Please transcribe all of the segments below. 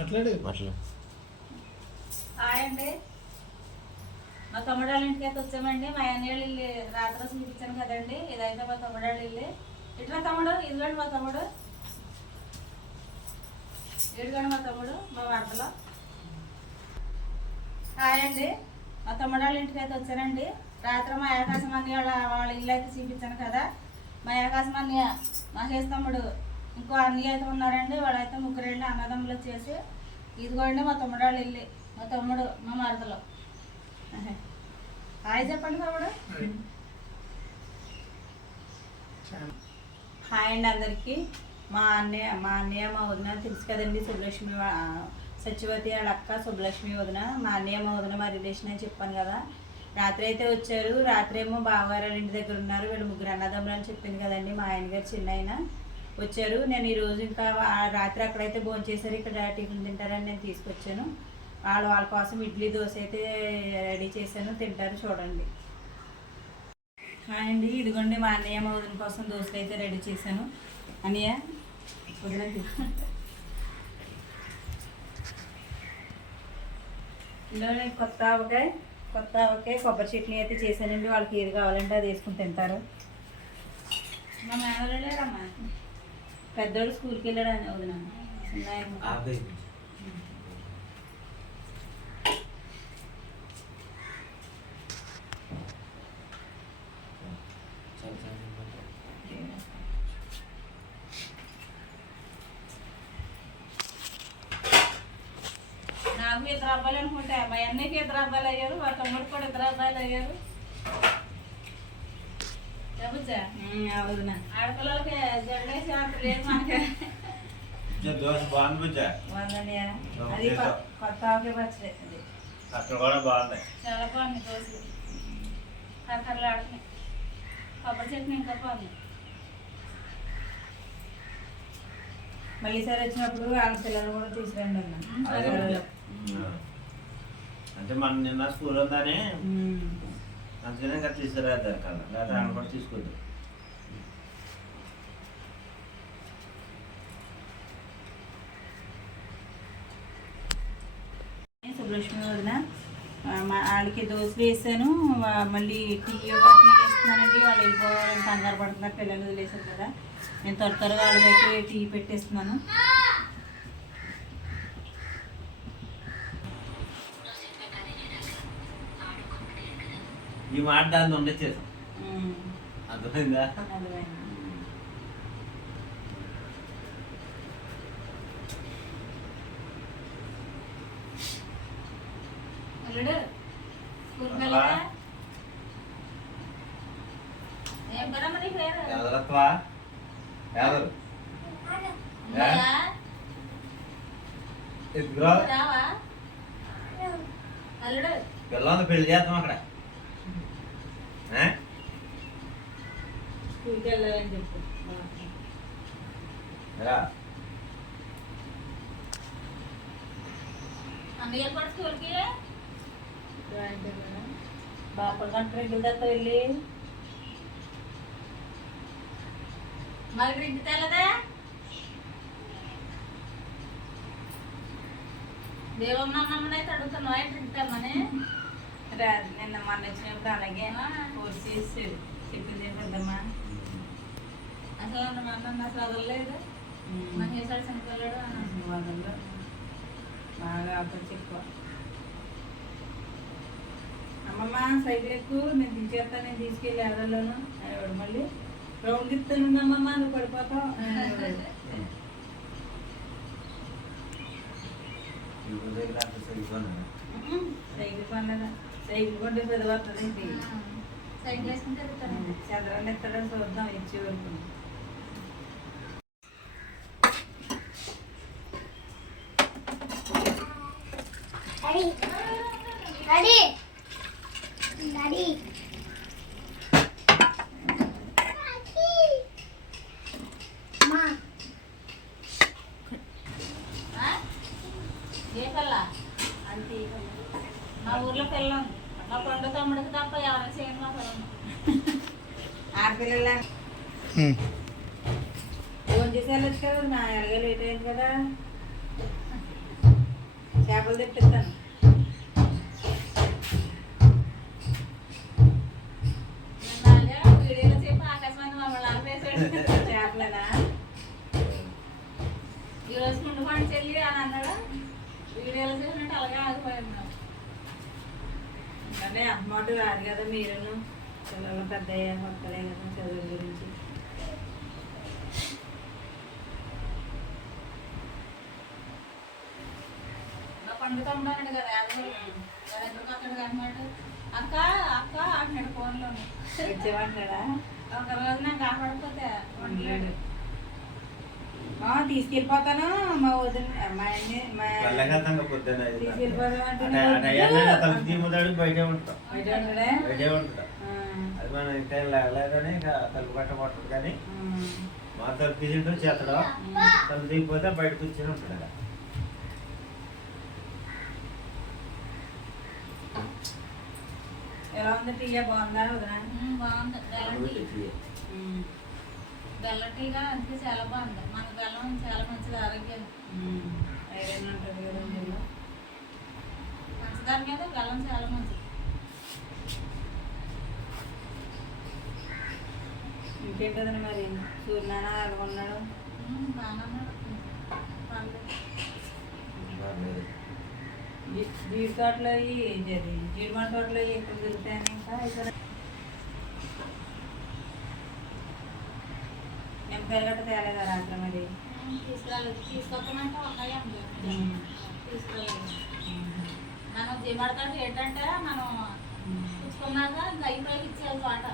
మాట్లాడు. మాట్లాడు. హాయ్ అండి. మా తమ్ముడాళ్ళ ఇంటికి అయితే వచ్చామండి. మా అన్నయ్య ఇల్లు రాత్రి చూపించాను కదండి. ఇదైతే మా తమ్ముడాళ్ళ ఇల్లు. ఇట్లా తమ్ముడు ఇదిగోండి మా తమ్ముడు. ఇదిగోండి మా తమ్ముడు మా వార్తలో హాయ్ అండి. మా తమ్ముడాళ్ళ ఇంటికి అయితే వచ్చానండి. రాత్రి మా ఆకాశం అన్నయ్య వాళ్ళ వాళ్ళ ఇల్లు అయితే చూపించాను కదా. మా ఆకాశం అన్నయ్య మహేష్ తమ్ముడు ఇంకో అన్నయ్య అయితే ఉన్నారండి. వాళ్ళైతే ముగ్గురు వెళ్ళి అన్నదమ్ములు వచ్చేసి. ఇదిగోండి మా తమ్ముడు వాళ్ళు వెళ్ళి మా తమ్ముడు మా మరదలు. హాయ్ చెప్పండి తమ్ముడు. హాయ్ అండి అందరికీ. మా అన్నయ్య మా అన్నయ్య మా వదిన తెలుసు కదండి సుబ్బలక్ష్మి సత్యవతి వాళ్ళ అక్క సుబ్బలక్ష్మి వదిన. మా అన్నయ్య మా వదిన మా రిలేషన్ అని చెప్పాను కదా. రాత్రి అయితే వచ్చారు. రాత్రి ఏమో బావగారు ఇంటి దగ్గర ఉన్నారు. వీళ్ళు ముగ్గురు అన్నదమ్ములు అని చెప్పింది కదండి మా ఆయన గారు చిన్న వచ్చారు. నేను ఈరోజు ఇంకా ఆ రాత్రి అక్కడైతే భోజనం చేశారు. ఇక్కడ టిఫిన్ తింటారని నేను తీసుకొచ్చాను. వాళ్ళు వాళ్ళ కోసం ఇడ్లీ దోశ అయితే రెడీ చేశాను. తింటారు చూడండి. అండి. ఇదిగోండి మా అన్నయ్య మా వదిన కోసం దోశలు అయితే రెడీ చేశాను. అన్నయ్య వదిలేదు ఇందులో కొత్త ఆవకాయ కొత్త ఆవకాయ కొబ్బరి చట్నీ అయితే చేశానండి. వాళ్ళకి ఏది కావాలంటే అది వేసుకుని తింటారు. మా మేనలు లేరమ్మా పెద్దోడు స్కూల్కి వెళ్ళాడు అని వదిన నాకు ఇద్దరు అబ్బాయిలు అనుకుంటా. మా అన్నయ్యకి ఇద్దరు అబ్బాయిలు అయ్యారు మా తమ్ముడు కూడా ఇద్దరు అబ్బాయిలు అయ్యారు. ఆడపిల్లలకి జెండేసి లేదు మనకి. బుజ్జ దోశ బాగుంది బుజ్జ. వందనయ్య అది కొ- కొత్త ఆవకాయ పచ్చడి. అది అక్కడ కూడా బాగుంది. చాలా బాగుంది దోశలు కరకరలు ఆడుతున్నాయి. కొబ్బరి చట్నీ ఇంకా బాగుంది. మళ్ళీ సారి వచ్చినప్పుడు వాళ్ళ పిల్లలు కూడా తీసుకురండి అన్న. అంటే మన నిన్న స్కూల్ ఉందని. అందుకనే ఇంకా తీసుకురాద్దారు కదా లేదా ఆయన కూడా తీసుకొద్దు. వదిన. వాళ్ళకి దోశ వేసాను. మళ్ళీ టీ టీ వేస్తున్నానండి వాళ్ళు వెళ్ళిపోవాలని కంగారు పడుతున్నారు. పిల్లలు వదిలేశారు కదా. నేను త్వర త్వరగా వాళ్ళకైతే టీ పెట్టేస్తున్నాను. ఈ మాట దాన్ని ఉండొచ్చేసాం. అర్థమైందా? అర్థమైంది. అల్లుడు స్కూల్కి వెళ్ళా ఏం పేరమ్మ నీ పేరు ఎదరత్వా ఎదరు ఉన్నాయా? ఇదిగో రావా అల్లుడు పిల్లల్ని పెళ్ళి చేద్దాం అక్కడ ఏ? స్కూల్కి వెళ్ళాలని చెప్పు అన్నయ్య కూడా స్కూల్కి బాపల రెగ్గుల దగ్గర వెళ్ళి. మరి డ్రింక్ తెల్లదా? దేవమ్మ అయితే అడుగుతున్నావా? తెమ్మని? నిన్న మొన్న వచ్చినప్పుడు అలాగే ఫోర్స్ చేసి చెప్పింది పెద్దమ్మ అసలు మా అన్న అసలు వదలలేదు మహేశ్వర చనిపోయాడు అని వదలరు బాగా అప్పచ్చి ఎక్కువ అమ్మమ్మ సైకిల్ ఎక్కువ నేను దించేస్తాను నేను తీసుకెళ్ళి ఎదల్లోను అనేవాడు మళ్ళీ రౌండ్ తిప్పుతాను అమ్మమ్మ నువ్వు పడిపోతావు సైకిల్ పండుగ సైకిల్ కొంటే పెదవుతుంది వేసుకుని తిరుగుతాను చంద్రాన్ని ఎత్తడం చూద్దాం ఇచ్చే వరకు Daddy. Daddy. Daddy. Ma. ఏ పిల్ల అంతే మా ఊర్లో పిల్ల ఉంది మా పండు తమ్ముడికి తప్ప ఎవరైనా చేయను మా పిల్లలు ఆడపిల్లల? ఫోన్ చేసి వెళ్ళొచ్చు కదా నా ఎలాగే లేట్ అయింది కదా. చేపలు తెప్పిస్తాను. ఈరోజు ముందు పండు చెల్లి అని అన్నాడు? వీడియోలో చూసినట్టు అలాగే అమ్మోటు రాదు కదా మీరును. పిల్లలు పెద్ద అయ్యాక వస్తలే కదా చదువు గురించి ఉన్నాడు కదా ఎందుకు అక్కడికి అన్నమాట అక్క అక్క అంటున్నాడు ఫోన్లోనే వచ్చేవాడా ఒక రోజు నాకు కాపాడకపోతే ఉండలేడు తీసుకెళ్ళిపోతాను మా వదిన మా అన్ని మా. తీసుకెళ్ళిపోదాం అంటే బయటే ఉంటాం బయట ఉండడే? మనం ఇంకా లేగలేదని ఇక తలుపు కట్ట కొట్టదు కానీ. మా తలుపు తీసింటూ చేతడు తలుపు తీయకపోతే బయట కూర్చొని ఉంటాడు. అక్కడ. ఎలా ఉంది టీయా బాగుందా? వదిన? బాగుంది. బెల్లం టీ బెల్లం టీగా అందుకే చాలా బాగుంది. మన బెల్లం చాలా మంచిది ఆరోగ్యం. ఐరన్ ఉంటుంది కదా. పంచదార మీద బెల్లం చాలా మంచిది. ఇంకేంటదని మరి సూర్యనారాయణ ఉమ్, బాగానే ఉన్నాడు. జీడి తోటలో ఈ ఇది జీడిమల తోటలో ఎక్కడ దొరుకుతాయని ఇంకా ఇక్కడ నిమ్మకాయలు గట్ట తేలేదా రాత్రి మరి తీసుకురాలేదు తీసుకొస్తామంటే ఉన్నాయి. తీసుకురాలేదు మనం జిమ్మడతాడు ఏంటంటే మనం. పుచ్చుకున్నాక ఇంకా అయిపోయి ఇచ్చేది తోట.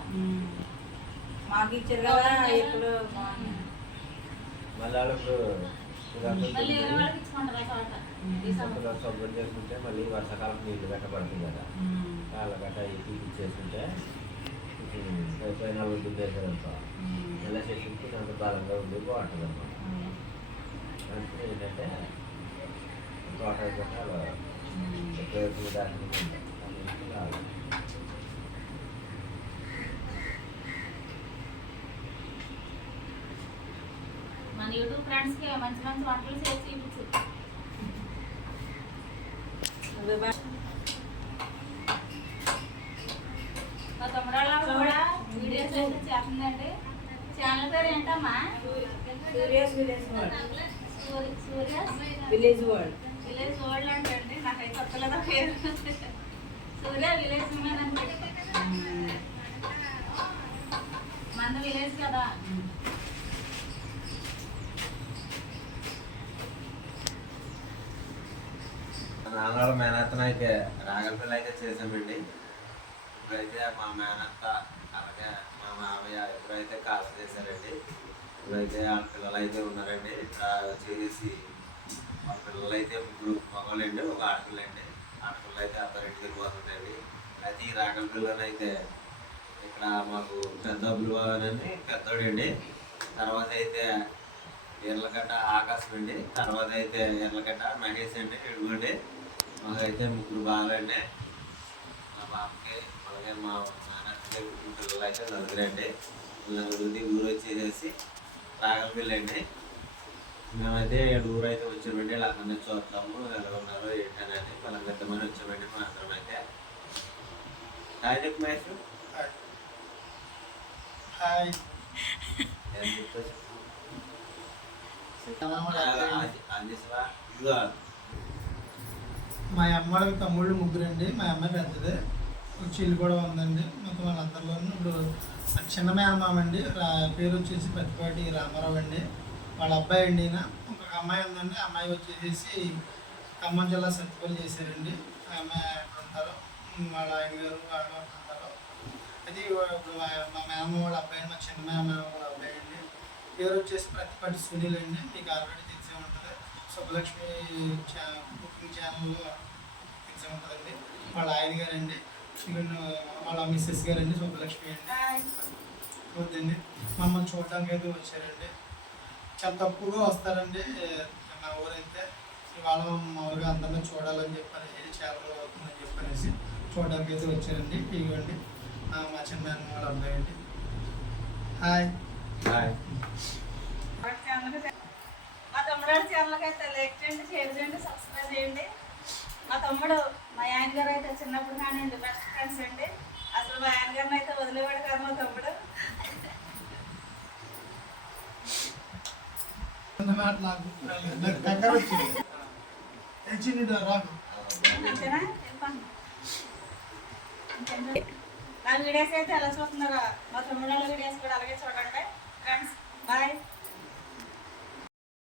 మాకు ఇచ్చారు కదా ఇప్పుడు మళ్ళీ ఉంటుంది. శుభ్రం చేసుకుంటే మళ్ళీ వర్షాకాలం నీళ్ళు గట్ట పడుతుంది కదా. కాళ్ళ గట్ట ఇచ్చి ఇచ్చేసుకుంటే పైన దుద్దేశారంతా ఉమ్. ఎలా చేసుకుంటే అంత బలంగా ఉండి బాగుంటుంది అన్నమాట. ఉమ్. అంటే ఏంటంటే తోట దాని ఉంటాయి అందుకే రాదు. మన యూట్యూబ్ ఫ్రెండ్స్కి మంచి మంచి వంటలు చేసి చూపించు. మా తమ్ముడు వాళ్ళ కూడా వీడియోస్ అయితే చేస్తుందండి. ఛానల్ పేరు ఏంటమ్మా? Surya's village world. Village world. Village world అంటే నాకైతే వస్తలేదా పేరు. సూర్య విలేజ్ ఉమెన్ ఉమ్. మన విలేజ్ కదా. ఉమ్. నాన్నగారు మేనత్తన రాగల పిల్ల అయితే చేసామండి ఇప్పుడైతే మా మేనత్త అలాగే మా మామయ్య ఇప్పుడైతే కాలం చేశారండి. ఇప్పుడైతే వాళ్ళ పిల్లలు అయితే ఉన్నారండి. ఇక్కడ చేసి వాళ్ళ పిల్లలు అయితే ముగ్గురు మగవాళ్ళండి ఒక ఆడపిల్ల అండి ఆడపిల్ల అయితే అత్తారింటికి వెళ్ళిపోతుందండి అయితే ఈ రాగల పిల్లనైతే ఇక్కడ మాకు పెద్ద అబ్బులు పెద్దోడండి. తర్వాత అయితే ఎర్లగడ్డ ఆకాశం అండి తర్వాత అయితే ఎర్లగడ్డ మహేష్ అండి ఇదిగోండి మాకైతే ముగ్గురు బాగాలండి మా బాబుకి అలాగే మా నాన్నకి పిల్లలు అయితే నలుగురండి. నలుగురిది ఊరు వచ్చేసేసి రాగలపల్లి అండి మేమైతే ఊరు అయితే వచ్చామండి. ఇలా అన్నీ చూస్తాము. ఎలా ఉన్నారు ఏంటనేది వాళ్ళ పెద్దమని వచ్చామండి మా అందరం అయితే. హాయ్ చెప్పు మహేష్. హాయ్. ఏం చెప్తావు చెప్పు. తమ్ముడు అది- అది చేసావా? ఇదిగో మా అమ్మాయి తమ్ముళ్ళు ముగ్గురండి. మా అమ్మాయి పెద్దది. ఒక చెల్లి కూడా ఉందండి. మొత్తం వాళ్ళందరిలోనూ ఇప్పుడు చిన్న మేనమామ అండి రా పేరు వచ్చేసి పెద్దపాటి రామారావు అండి. వాళ్ళ అబ్బాయి అండి ఈయన. అమ్మాయి ఉందండి. అమ్మాయి వచ్చేసి ఖమ్మం జిల్లా సత్తుపల్లి చేశారండి. ఆ అమ్మాయి ఎక్కడ ఉంటారో వాళ్ళ ఆయన గారు వాళ్ళు ఉంటారు. అది ఇప్పుడు మా మేనమ్మ వాళ్ళ అబ్బాయి మా చిన్న మేనమామ వాళ్ళ అబ్బాయి అండి. పేరు వచ్చేసి ప్రతిపాటి సునీల్ అండి. మీకు ఆల్రెడీ సుబ్బలక్ష్మి ఛా కుకింగ్ ఛానల్లో తెలిసే ఉంటుందండి. వాళ్ళ ఆయన గారండి. ఈవెన్ వాళ్ళ మిస్సెస్ గారండి సుబ్బలక్ష్మి అండి. వద్దండి. మమ్మల్ని చూడడానికి అయితే వచ్చారండి. చాలా తక్కువగా వస్తారండి. మా ఊరైతే ఇవాళ మామూలుగా అందరినీ చూడాలని చెప్పని చాలా రోజులు అవుతుందని చెప్పనేసి చూడడానికి అయితే వచ్చారండి. ఇవ్వండి మా చిన్న వాళ్ళ అబ్బాయి అండి. హాయ్ హాయ్ తమ్ముడు ఛానల్కి అయితే లైక్ చేయండి షేర్ చేయండి సబ్స్క్రైబ్ చేయండి. మా తమ్ముడు మా ఆయన గారు అయితే చిన్నప్పుడు కానీ బెస్ట్ ఫ్రెండ్స్ అండి. అసలు మా ఆయన గారిని అయితే వదిలేవాడు కాదు మా తమ్ముడు. వచ్చింది. అంతేనా? నా వీడియోస్ అయితే ఎలా చూస్తున్నారో మా తమ్ముడు వాళ్ళ వీడియోస్ కూడా అలాగే చూడండి. Friends bye